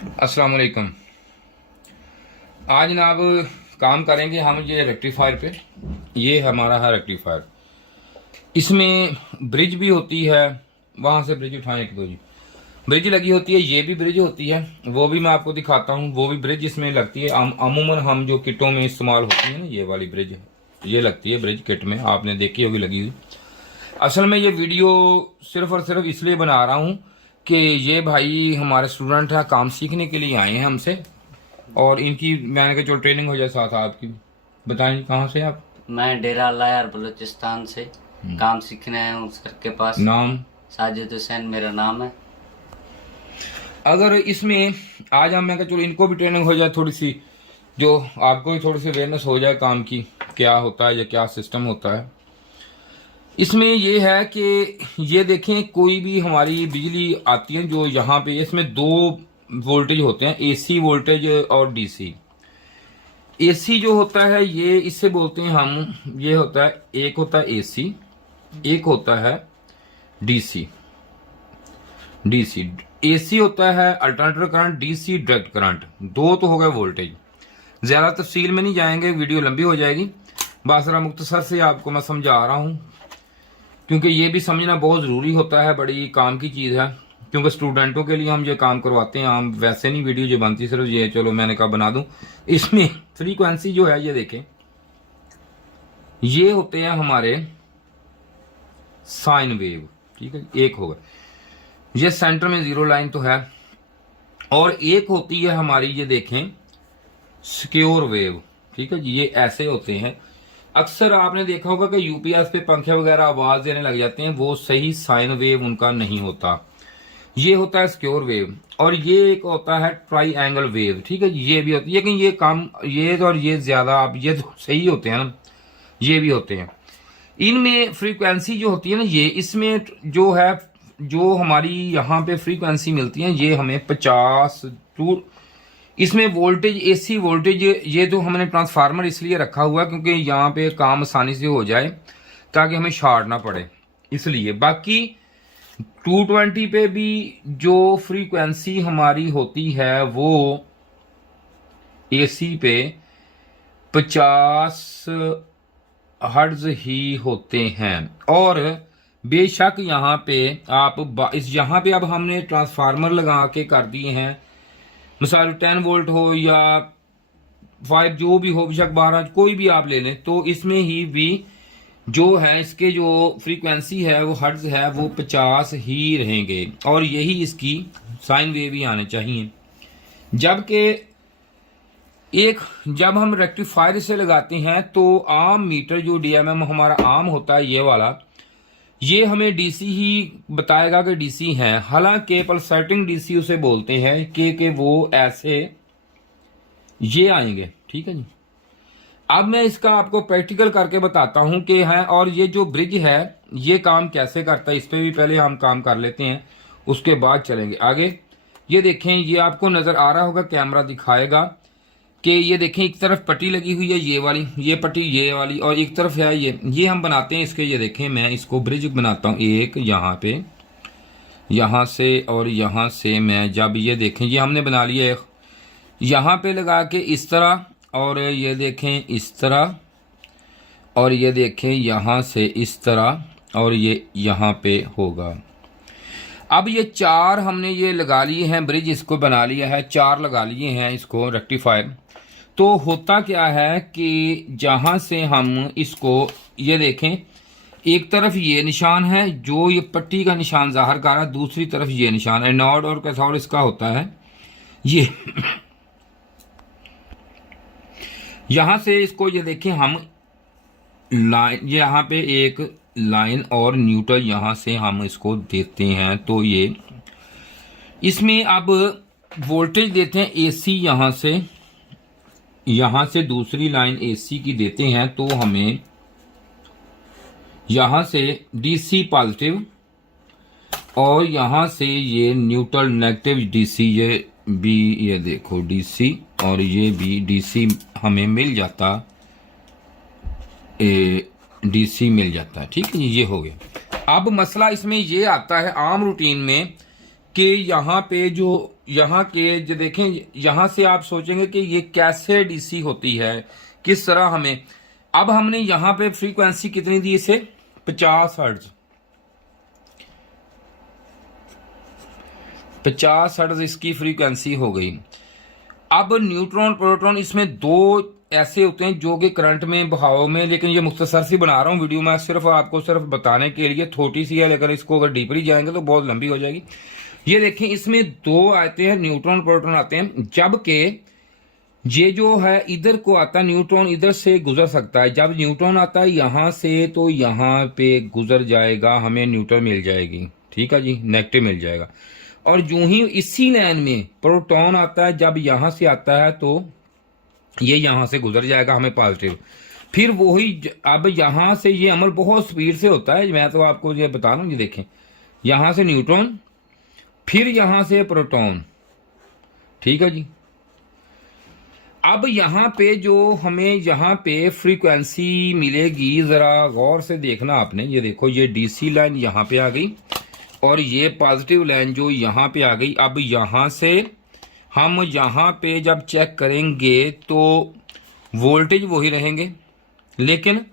अस्सलाम वालेकुम। आज जनाब काम करेंगे हम ये रेक्टिफायर पे। ये हमारा है रेक्टिफायर। इसमें ब्रिज भी होती है, वहां से ब्रिज उठाएं एक दो जी। ब्रिज लगी होती है, ये भी ब्रिज होती है, वो भी मैं आपको दिखाता हूँ। वो भी ब्रिज इसमें लगती है। अमूमन हम जो किटों में इस्तेमाल होती है ना, ये वाली ब्रिज ये लगती है ब्रिज किट में, आपने देखी होगी लगी हुई। असल में ये वीडियो सिर्फ और सिर्फ इसलिए बना रहा हूँ कि ये भाई हमारे स्टूडेंट हैं, काम सीखने के लिए आए हैं हमसे, और इनकी मैंने कहा चलो ट्रेनिंग हो जाए साथ आपकी। बताएं कहाँ से आप? मैं डेरा लायार बलूचिस्तान से काम सीखने आया हूँ सर के पास। नाम? साजिद हुसैन मेरा नाम है। अगर इसमें आज हम मैं कहा चलो इनको भी ट्रेनिंग हो जाए थोड़ी सी, जो आपको भी थोड़ी सी अवेयरनेस हो जाए काम की, क्या होता है या क्या सिस्टम होता है। इसमें ये है कि ये देखें, कोई भी हमारी बिजली आती है जो यहाँ पे, इसमें दो वोल्टेज होते हैं, एसी वोल्टेज और डीसी। एसी जो होता है ये इससे बोलते हैं हम, ये होता है, एक होता है एसी, एक होता है डीसी। डीसी एसी होता है alternator current, DC direct current. दो तो हो गए वोल्टेज। ज्यादा तफसील में नहीं जाएंगे, वीडियो लंबी हो जाएगी। बासरा मुख्तसर से आपको मैं समझा रहा हूं, क्योंकि ये भी समझना बहुत ज़रूरी होता है, बड़ी काम की चीज़ है। क्योंकि स्टूडेंटों के लिए हम ये काम करवाते हैं, हम वैसे नहीं वीडियो जो बनती सिर्फ ये चलो मैंने कहा बना दूं। इसमें फ्रीक्वेंसी जो है ये देखें, ये होते हैं हमारे साइन वेव, ठीक है। एक होगा ये सेंटर में जीरो लाइन तो है, और एक होती है हमारी ये देखें सिक्योर वेव, ठीक है जी। ये ऐसे होते हैं। अक्सर आपने देखा होगा कि यूपीएस पे पंखे वगैरह आवाज देने लग जाते हैं, वो सही साइन वेव उनका नहीं होता। ये होता है सिक्योर वेव, और ये एक होता है ट्राई एंगल वेव, ठीक है। ये भी होती है, लेकिन ये कम, ये और ये ज्यादा, आप ये तो सही होते हैं ना, ये भी होते हैं। इनमें फ्रीक्वेंसी जो होती है ना, ये इसमें जो है, जो हमारी यहाँ पे फ्रीक्वेंसी मिलती है, ये हमें 50 टू, इसमें वोल्टेज एसी वोल्टेज, ये तो हमने ट्रांसफार्मर इसलिए रखा हुआ है क्योंकि यहाँ पे काम आसानी से हो जाए, ताकि हमें शॉर्ट ना पड़े, इसलिए। बाकी 220 पे भी जो फ्रीक्वेंसी हमारी होती है वो एसी पे 50 हर्ट्ज ही होते हैं। और बेशक यहाँ पे आप इस, यहाँ पे अब हमने ट्रांसफार्मर लगा के कर दिए हैं, मिसाल 10 वोल्ट हो या 5 जो भी हो, बेशक 12, कोई भी आप ले लें, तो इसमें ही भी जो है इसके जो फ्रीक्वेंसी है वो हर्ट्ज है वो 50 ही रहेंगे, और यही इसकी साइन वेव ही आने चाहिए। जबकि जब हम रेक्टिफायर से लगाते हैं तो आम मीटर जो डीएमएम हमारा आम होता है ये वाला, ये हमें डीसी ही बताएगा कि डीसी है। हालांकि पल्सेटिंग डीसी उसे बोलते हैं कि वो ऐसे ये आएंगे, ठीक है जी। अब मैं इसका आपको प्रैक्टिकल करके बताता हूं कि है, और ये जो ब्रिज है ये काम कैसे करता है, इस पे भी पहले हम काम कर लेते हैं, उसके बाद चलेंगे आगे। ये देखें, ये आपको नजर आ रहा होगा, कैमरा दिखाएगा कि ये देखें एक तरफ पट्टी लगी हुई है, ये वाली, ये पट्टी ये वाली, और एक तरफ है ये हम बनाते हैं इसके। ये देखें, मैं इसको ब्रिज बनाता हूं, एक यहाँ पे, यहाँ से और यहाँ से। मैं जब ये देखें, ये हमने बना लिया, एक यहाँ पे लगा के इस तरह, और ये देखें इस तरह, और ये देखें यहाँ से इस तरह, और ये यहाँ पे होगा। अब ये चार हमने ये लगा लिए हैं, ब्रिज इसको बना लिया है, चार लगा लिए हैं इसको रेक्टिफायर। तो होता क्या है कि जहां से हम इसको, ये देखें, एक तरफ ये निशान है जो ये पट्टी का निशान जाहिर कर रहा है, दूसरी तरफ ये निशान है, नॉड और कैथोड इसका होता है ये। यहां से इसको ये देखें हम लाइन, यहाँ पे एक लाइन और न्यूट्रल यहां से हम इसको देते हैं, तो ये इसमें अब वोल्टेज देते हैं एसी, यहां से दूसरी लाइन एसी की देते हैं, तो हमें यहां से डीसी पॉजिटिव, और यहां से ये न्यूट्रल नेगेटिव डीसी, ये भी, ये देखो डीसी, और ये भी डीसी हमें मिल जाता, डीसी मिल जाता है, ठीक है, ये हो गया। अब मसला इसमें ये आता है आम रूटीन में कि यहाँ पे जो यहाँ के जो देखें, यहाँ से आप सोचेंगे कि ये कैसे डीसी होती है, किस तरह हमें। अब हमने यहाँ पे फ्रीक्वेंसी कितनी दी इसे, 50 हर्ट्ज, 50 हर्ट्ज इसकी फ्रीक्वेंसी हो गई। अब न्यूट्रॉन प्रोटॉन, इसमें दो ऐसे होते हैं जो कि करंट में, बहाव में, लेकिन ये मुख्तसर सी बना रहा हूँ वीडियो में, सिर्फ आपको सिर्फ बताने के लिए, छोटी सी है, लेकिन इसको अगर डीपली जाएंगे तो बहुत लंबी हो जाएगी। ये देखें, इसमें दो आते हैं न्यूट्रॉन प्रोटॉन आते हैं, जबकि ये जो है इधर को आता है न्यूट्रॉन, इधर से गुजर सकता है। जब न्यूट्रॉन आता है यहां से तो यहां पे गुजर जाएगा, हमें न्यूट्रॉन मिल जाएगी, ठीक है जी, नेगेटिव मिल जाएगा। और जो ही इसी लाइन में प्रोटॉन आता है, जब यहां से आता है तो ये यहां से गुजर जाएगा, हमें पॉजिटिव। फिर वही अब यहां से ये अमल बहुत स्पीड से होता है, मैं तो आपको ये बता रहा हूं। ये देखें, यहां से न्यूट्रॉन, फिर यहां से प्रोटॉन, ठीक है जी। अब यहां पे जो हमें यहां पे फ्रीक्वेंसी मिलेगी, जरा गौर से देखना आपने। ये देखो, ये डीसी लाइन यहां पे आ गई और ये पॉजिटिव लाइन जो यहां पे आ गई। अब यहां से हम यहां पे जब चेक करेंगे तो वोल्टेज वही रहेंगे, लेकिन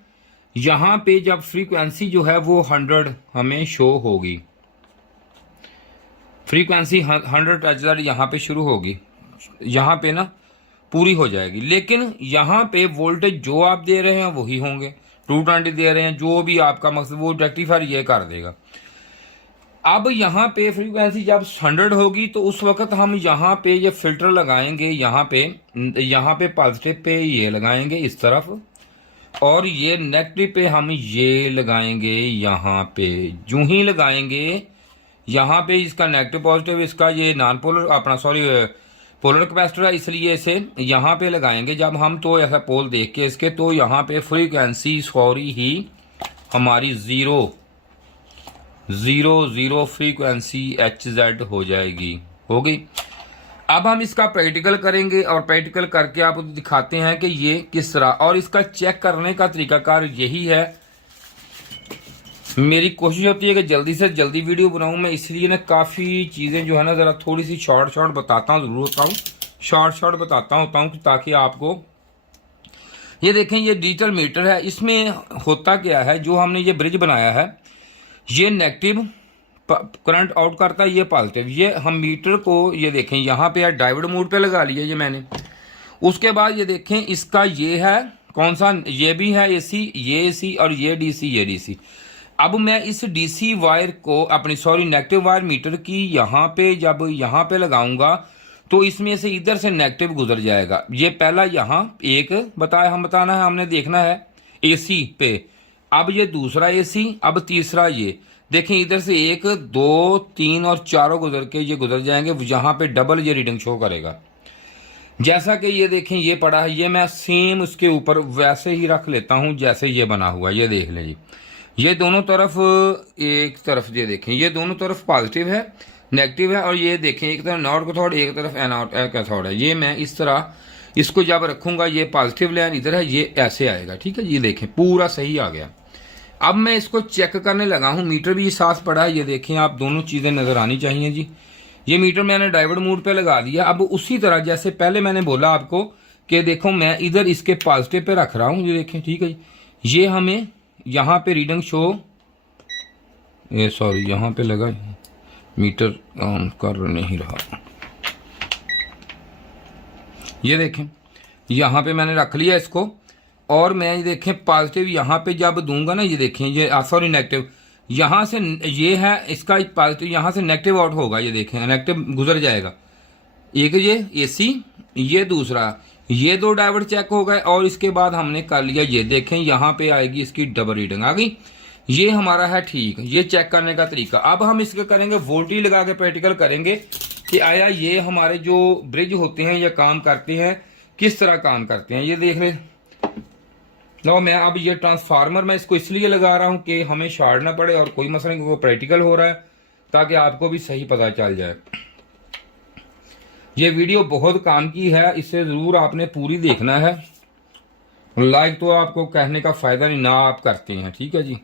यहां पे जब फ्रीक्वेंसी जो है वो 100 हमें शो होगी, फ्रीक्वेंसी 100 टच यहां पे शुरू होगी, यहां पे ना पूरी हो जाएगी। लेकिन यहां पे वोल्टेज जो आप दे रहे हैं वही होंगे, 220 दे रहे हैं, जो भी आपका मकसद, वो रेक्टिफायर ये कर देगा। अब यहां पे फ्रीक्वेंसी जब 100 होगी तो उस वक्त हम यहां पे ये फिल्टर लगाएंगे, यहां पे पॉजिटिव पे ये लगाएंगे इस तरफ, और ये नेगेटिव पे हम ये लगाएंगे यहां पे। जो ही लगाएंगे यहां पे, इसका नेगेटिव पॉजिटिव, इसका ये नॉन पोलर अपना सॉरी पोलर कैपेसिटर है, इसलिए इसे यहां पे लगाएंगे जब हम, तो ऐसा पोल देख के इसके, तो यहां पे फ्रीक्वेंसी सॉरी ही हमारी 0 फ्रीक्वेंसी HZ हो जाएगी, हो गई। अब हम इसका प्रैक्टिकल करेंगे और प्रैक्टिकल करके आपको दिखाते हैं कि ये किस तरह, और इसका चेक करने का तरीकाकार यही है। मेरी कोशिश होती है कि जल्दी से जल्दी वीडियो बनाऊं मैं, इसलिए ना काफ़ी चीज़ें जो है ना ज़रा थोड़ी सी शॉर्ट बताता हूँ, ज़रूर होता हूँ शॉर्ट बताता हूँ ताकि आपको ये देखें। ये डिजिटल मीटर है, इसमें होता क्या है, जो हमने ये ब्रिज बनाया है, ये नेगेटिव करंट आउट करता है, ये पॉजिटिव। ये हम मीटर को ये देखें यहाँ पे डायोड मोड पे लगा लिया ये मैंने। उसके बाद ये देखें, इसका ये है कौन सा, ये भी है AC, ये AC और ये DC, ये DC। अब मैं इस DC वायर को अपनी नेगेटिव वायर मीटर की यहाँ पे जब यहाँ पे लगाऊंगा तो इसमें से इधर से नेगेटिव गुजर जाएगा। ये पहला यहाँ एक बताना है, हमने देखना है AC पे। अब ये दूसरा AC, अब तीसरा ये देखें, इधर से 1 2 3 और 4 गुजर के ये गुजर जाएंगे, यहाँ पे डबल ये रीडिंग शो करेगा। जैसा कि ये देखें, ये पड़ा है, ये मैं सेम उसके ऊपर वैसे ही रख लेता हूं जैसे ये बना हुआ। ये देख लें जी, ये दोनों तरफ, एक तरफ ये देखें, ये दोनों तरफ पॉजिटिव है, नेगेटिव है, और ये देखें एक तरफ नॉट कैथोड, एक तरफ एनोड कैथोड है। ये मैं इस तरह इसको जब रखूंगा, ये पॉजिटिव लाइन इधर है, ये ऐसे आएगा, ठीक है। ये देखें पूरा सही आ गया। अब मैं इसको चेक करने लगा हूं, मीटर भी साथ पड़ा है, ये देखें आप, दोनों चीजें नजर आनी चाहिए जी। ये मीटर मैंने डायोड मोड पे लगा दिया। अब उसी तरह जैसे पहले मैंने बोला आपको कि देखो, मैं इधर इसके पॉजिटिव पे रख रहा हूं, ये देखें, ठीक है जी। ये हमें यहाँ पे रीडिंग शो, सॉरी यहाँ पे लगा, मीटर ऑन कर नहीं रहा। ये देखें, यहाँ पे मैंने रख लिया इसको, और मैं ये देखें पॉजिटिव यहाँ पे जब दूंगा ना, ये देखें, ये सॉरी नेगेटिव, यहाँ से ये है इसका पॉजिटिव, यहाँ से नेगेटिव आउट होगा, ये देखें नेगेटिव गुजर जाएगा। एक ये AC, ये दूसरा, ये दो डायोड चेक हो गए, और इसके बाद हमने कर लिया, ये देखें यहाँ पे आएगी इसकी डबल रीडिंग आ गई। ये हमारा है ठीक, ये चेक करने का तरीका। अब हम इसके करेंगे वोल्टेज लगा के प्रैक्टिकल करेंगे कि आया ये हमारे जो ब्रिज होते हैं या काम करते हैं, किस तरह काम करते हैं। ये देख ले लो, मैं अब ये ट्रांसफार्मर मैं इसको इसलिए लगा रहा हूं कि हमें शॉर्ट ना पड़े, और कोई मसला नहीं, प्रैक्टिकल हो रहा है ताकि आपको भी सही पता चल जाए। ये वीडियो बहुत काम की है, इसे जरूर आपने पूरी देखना है। लाइक तो आपको कहने का फायदा नहीं, ना आप करते हैं, ठीक है जी।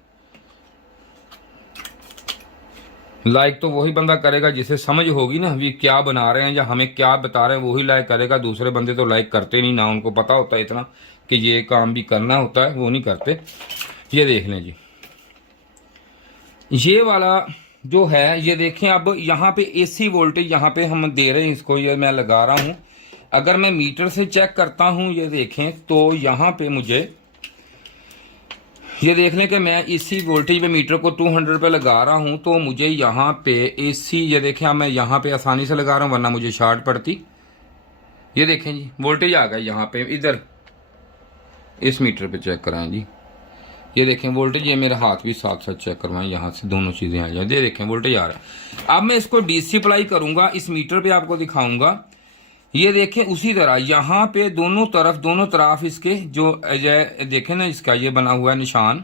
लाइक तो वही बंदा करेगा जिसे समझ होगी ना भी क्या बना रहे हैं या हमें क्या बता रहे हैं, वही लाइक करेगा। दूसरे बंदे तो लाइक करते नहीं, ना उनको पता होता है इतना कि ये काम भी करना होता है, वो नहीं करते। ये देख लें जी, ये वाला जो है ये देखें। अब यहाँ पे एसी वोल्टेज यहाँ पे हम दे रहे हैं इसको, ये मैं लगा रहा हूँ। अगर मैं मीटर से चेक करता हूँ ये देखें तो यहाँ पे मुझे ये देख लें कि मैं इसी वोल्टेज पे मीटर को 200 पे लगा रहा हूं, तो मुझे यहाँ पे एसी ये देखें, अब मैं यहाँ पे आसानी से लगा रहा हूं वरना मुझे शॉर्ट पड़ती। ये देखें जी वोल्टेज आ गया यहाँ पे, इधर इस मीटर पे चेक कराएं जी। ये देखें वोल्टेज, ये मेरा हाथ भी साथ साथ चेक करवाएं, यहाँ से दोनों चीजें आ जाए। ये देखें वोल्टेज आ रहा है। अब मैं इसको डीसी अप्लाई करूंगा, इस मीटर पे आपको दिखाऊंगा। ये देखें उसी तरह यहाँ पे दोनों तरफ इसके जो देखें ना, इसका ये बना हुआ है निशान,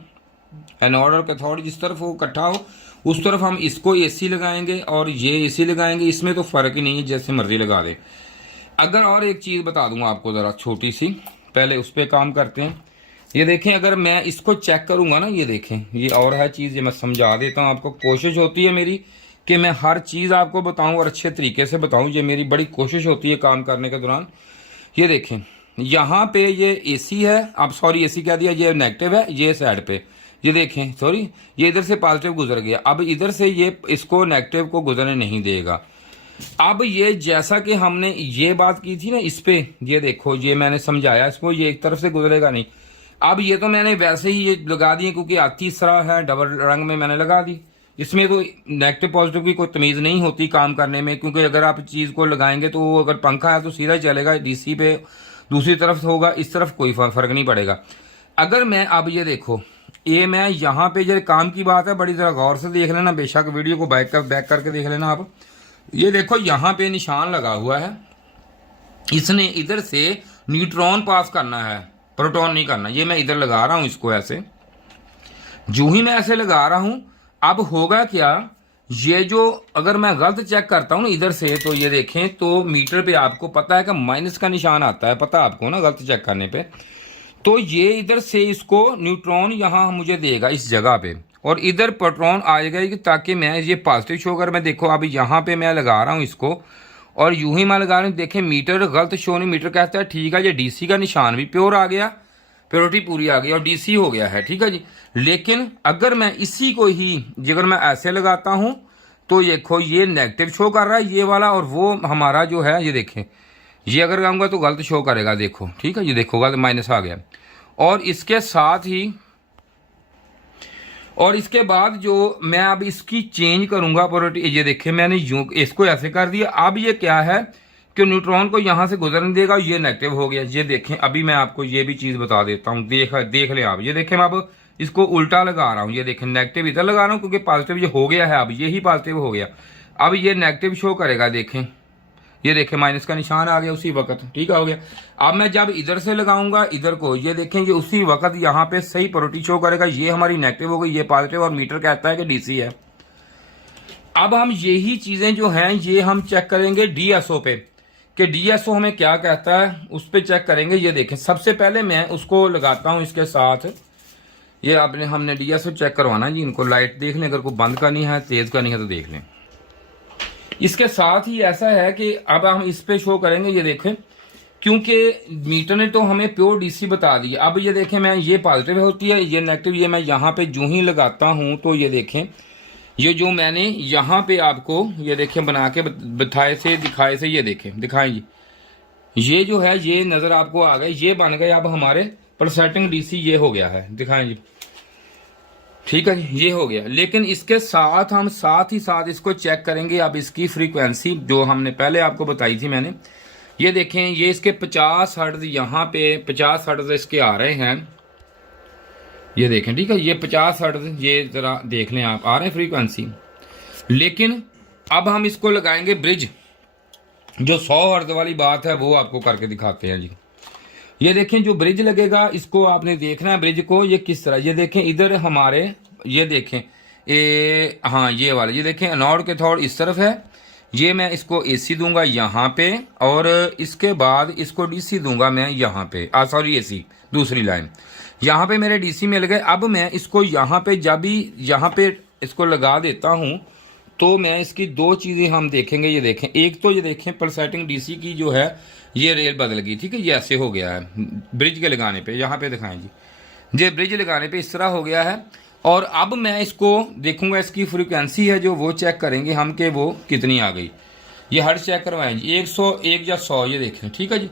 एनोड और कैथोड, जिस तरफ वो इकट्ठा हो उस तरफ हम इसको एसी लगाएंगे और ये एसी लगाएंगे। इसमें तो फर्क ही नहीं है, जैसे मर्जी लगा दे। अगर और एक चीज बता दूंगा आपको जरा छोटी सी, पहले उस पर काम करते हैं। ये देखें अगर मैं इसको चेक करूंगा ना, ये देखें ये और है चीज, ये मैं समझा देता हूँ आपको। कोशिश होती है मेरी कि मैं हर चीज आपको बताऊं और अच्छे तरीके से बताऊं, ये मेरी बड़ी कोशिश होती है काम करने के दौरान। ये देखें यहाँ पे ये एसी है, अब सॉरी एसी कह दिया, ये नेगेटिव है, ये साइड पे ये देखें, सॉरी ये इधर से पॉजिटिव गुजर गया, अब इधर से ये इसको नेगेटिव को गुजरने नहीं देगा। अब ये जैसा कि हमने ये बात की थी ना इस पे, ये देखो ये मैंने समझाया इसको, ये एक तरफ से गुजरेगा नहीं। अब ये तो मैंने वैसे ही ये लगा दिए क्योंकि आती इस तरह है, डबल रंग में मैंने लगा दी। इसमें कोई नेगेटिव पॉजिटिव की कोई तमीज नहीं होती काम करने में, क्योंकि अगर आप चीज को लगाएंगे तो अगर पंखा है तो सीधा चलेगा, डीसी पे दूसरी तरफ होगा, इस तरफ कोई फर्क नहीं पड़ेगा। अगर मैं अब ये देखो, ये मैं यहाँ पे जो काम की बात है बड़ी जरा गौर से देख लेना, बेशक वीडियो को बैक करके देख लेना आप। ये देखो यहाँ पे निशान लगा हुआ है, इसने इधर से न्यूट्रॉन पास करना है, प्रोटॉन नहीं करना। ये मैं इधर लगा रहा हूं इसको ऐसे, जो ही मैं ऐसे लगा रहा हूं, अब होगा क्या, ये जो अगर मैं गलत चेक करता हूं ना इधर से, तो ये देखें तो मीटर पे आपको पता है कि माइनस का निशान आता है, पता आपको ना गलत चेक करने पे। तो ये इधर से इसको न्यूट्रॉन यहां मुझे देगा इस जगह पे, और इधर प्रोटॉन आएगा ताकि मैं ये पॉजिटिव शो कर। मैं देखो अब यहाँ पे मैं लगा रहा हूँ इसको, और यूं ही मैं लगा रहा हूँ, देखें मीटर गलत शो नहीं, मीटर कहता है ठीक है, ये डीसी का निशान भी प्योर आ गया, प्योरिटी पूरी आ गई और डीसी हो गया है, ठीक है जी। लेकिन अगर मैं इसी को ही अगर मैं ऐसे लगाता हूं तो ये देखो ये नेगेटिव शो कर रहा है ये वाला, और वो हमारा जो है ये देखें, ये अगर लगाऊंगा तो गलत शो करेगा, देखो ठीक है, ये देखो गलत माइनस आ गया। और इसके साथ ही और इसके बाद जो मैं अब इसकी चेंज करूंगा प्योरिटी, ये देखें मैंने यूं इसको ऐसे कर दिया। अब ये क्या है कि न्यूट्रॉन को यहां से गुजरने देगा, ये नेगेटिव हो गया। ये देखें अभी मैं आपको ये भी चीज बता देता हूं, देख लें आप। ये देखें मैं अब इसको उल्टा लगा रहा हूं, ये देखें नेगेटिव इधर लगा रहा हूं क्योंकि पॉजिटिव ये हो गया है, अब यही पॉजिटिव हो गया, अब ये नेगेटिव शो करेगा। देखें ये देखें माइनस का निशान आ गया उसी वक्त, ठीक हो गया। अब मैं जब इधर से लगाऊंगा इधर को, ये देखें ये उसी वक्त यहाँ पे सही प्योरिटी शो करेगा, ये हमारी नेगेटिव हो गई, ये पॉजिटिव, और मीटर कहता है कि डीसी है। अब हम यही चीजें जो हैं ये हम चेक करेंगे डीएसओ पे, कि डीएसओ हमें क्या कहता है, उस पर चेक करेंगे। ये देखें सबसे पहले मैं उसको लगाता हूं इसके साथ, ये आपने हमने डीएसओ चेक करवाना जी। इनको लाइट देख लें, अगर कोई बंद करनी है तेज करनी है तो देख लें। इसके साथ ही ऐसा है कि अब हम इस पे शो करेंगे, ये देखें क्योंकि मीटर ने तो हमें प्योर डीसी बता दी। अब ये देखें मैं ये पॉजिटिव होती है, ये नेगेटिव, ये मैं यहाँ पे जो ही लगाता हूं तो ये देखें ये जो मैंने यहाँ पे आपको ये देखें बना के बताए से दिखाए से, ये देखें दिखाएं जी, ये जो है ये नजर आपको आ गए, ये बन गए अब हमारे पल्सेटिंग डीसी, ये हो गया है, दिखाएं जी, ठीक है जी ये हो गया। लेकिन इसके साथ हम साथ ही साथ इसको चेक करेंगे अब इसकी फ्रीक्वेंसी जो हमने पहले आपको बताई थी मैंने। ये देखें ये इसके 50 हर्ट्ज, यहाँ पे 50 हर्ट्ज इसके आ रहे हैं, ये देखें ठीक है, ये 50 हर्ट्ज, ये जरा देख लें आप, आ रहे हैं फ्रीक्वेंसी। लेकिन अब हम इसको लगाएंगे ब्रिज, जो 100 हर्ट्ज वाली बात है वो आपको करके दिखाते हैं जी। ये देखें जो ब्रिज लगेगा इसको आपने देखना है ब्रिज को, ये किस तरह, ये देखें इधर हमारे, ये देखें हाँ ये वाला, ये देखें एनोड कैथोड इस तरफ है, ये मैं इसको एसी दूंगा यहाँ पे, और इसके बाद इसको डीसी दूंगा मैं यहाँ पे, सॉरी एसी दूसरी लाइन, यहाँ पे मेरे डीसी मिल गए। अब मैं इसको यहाँ पे जब भी यहाँ पे इसको लगा देता हूँ तो मैं इसकी दो चीज़ें हम देखेंगे। ये देखें, एक तो ये देखें पल्सेटिंग डीसी की जो है ये रेल बदल गई, ठीक है, ये ऐसे हो गया है ब्रिज के लगाने पे, यहाँ पे दिखाएं जी, ये ब्रिज लगाने पे इस तरह हो गया है। और अब मैं इसको देखूंगा, इसकी फ्रीक्वेंसी है जो वो चेक करेंगे हम कि वो कितनी आ गई। ये हर्ट्ज चेक करवाएं जी, 101 या 100, ये देखें, ठीक है जी,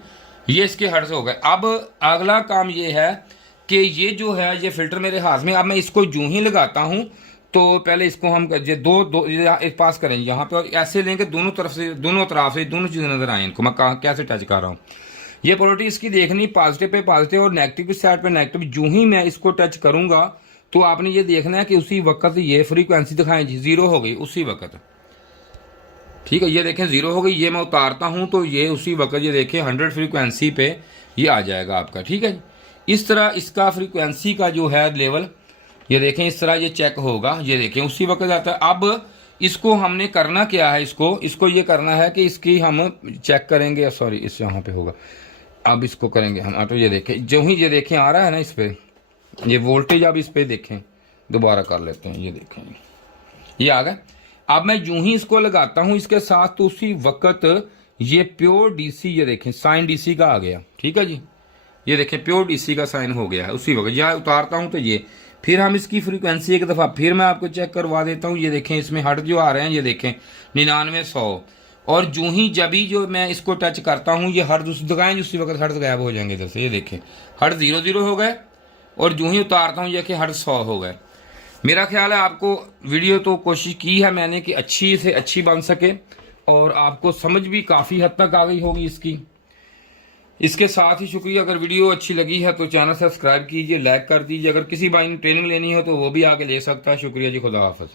ये इसके हर्ट्ज हो गए। अब अगला काम ये है कि ये जो है ये फिल्टर मेरे हाथ में, अब मैं इसको यूं ही लगाता हूं तो पहले इसको हम ये दो एक पास करें यहाँ पे, और ऐसे लेंगे दोनों तरफ से, दोनों तरफ से दोनों चीज़ें नजर आए इनको। मैं कैसे टच कर रहा हूँ, ये पोलरिटी इसकी देखनी, पॉजिटिव पे पॉजिटिव और नेगेटिव की साइड पे नेगेटिव। यूं ही मैं इसको टच करूंगा तो आपने ये देखना है कि उसी वक्त ये फ्रीक्वेंसी दिखाएं जी, 0 हो गई उसी वक्त, ठीक है, ये देखें 0 हो गई। ये मैं उतारता हूं तो ये उसी वक्त ये देखें 100 फ्रीक्वेंसी पे ये आ जाएगा आपका, ठीक है। इस तरह इसका फ्रीक्वेंसी का जो है लेवल, ये देखें इस तरह ये चेक होगा, ये देखें उसी वक्त आता है। अब इसको हमने करना क्या है, इसको ये करना है कि इसकी हम चेक करेंगे, सॉरी इस यहाँ पे होगा, अब इसको करेंगे हम तो ये देखें, जो ही ये देखें आ रहा है ना इस पे ये वोल्टेज, अब इस पे देखें, दोबारा कर लेते हैं, ये देखें ये आ गया। अब मैं यूं ही इसको लगाता हूं इसके साथ तो उसी वक्त ये प्योर डीसी, ये देखें साइन डीसी का आ गया, ठीक है जी, ये देखें प्योर डीसी का साइन हो गया है उसी वक्त। यह उतारता हूं तो ये, फिर हम इसकी फ्रीक्वेंसी एक दफा फिर मैं आपको चेक करवा देता हूं। ये देखें इसमें हर्ट्ज जो आ रहे हैं, ये देखें 99, 100, और जो ही जब ही जो मैं इसको टच करता हूं ये हर्ट्ज उस दिखाएं उसी वक्त हर्ट्ज गायब हो जाएंगे इधर से, ये देखें हर्ट्ज 00 हो गए, और जो ही उतारता हूं ये कि हर्ट्ज 100 हो गए। मेरा ख्याल है आपको वीडियो तो कोशिश की है मैंने कि अच्छी से अच्छी बन सके, और आपको समझ भी काफ़ी हद तक आ गई होगी इसकी। इसके साथ ही शुक्रिया, अगर वीडियो अच्छी लगी है तो चैनल सब्सक्राइब कीजिए, लाइक कर दीजिए। अगर किसी भाई ने ट्रेनिंग लेनी हो तो वो भी आगे ले सकता है। शुक्रिया जी, खुदा हाफिज।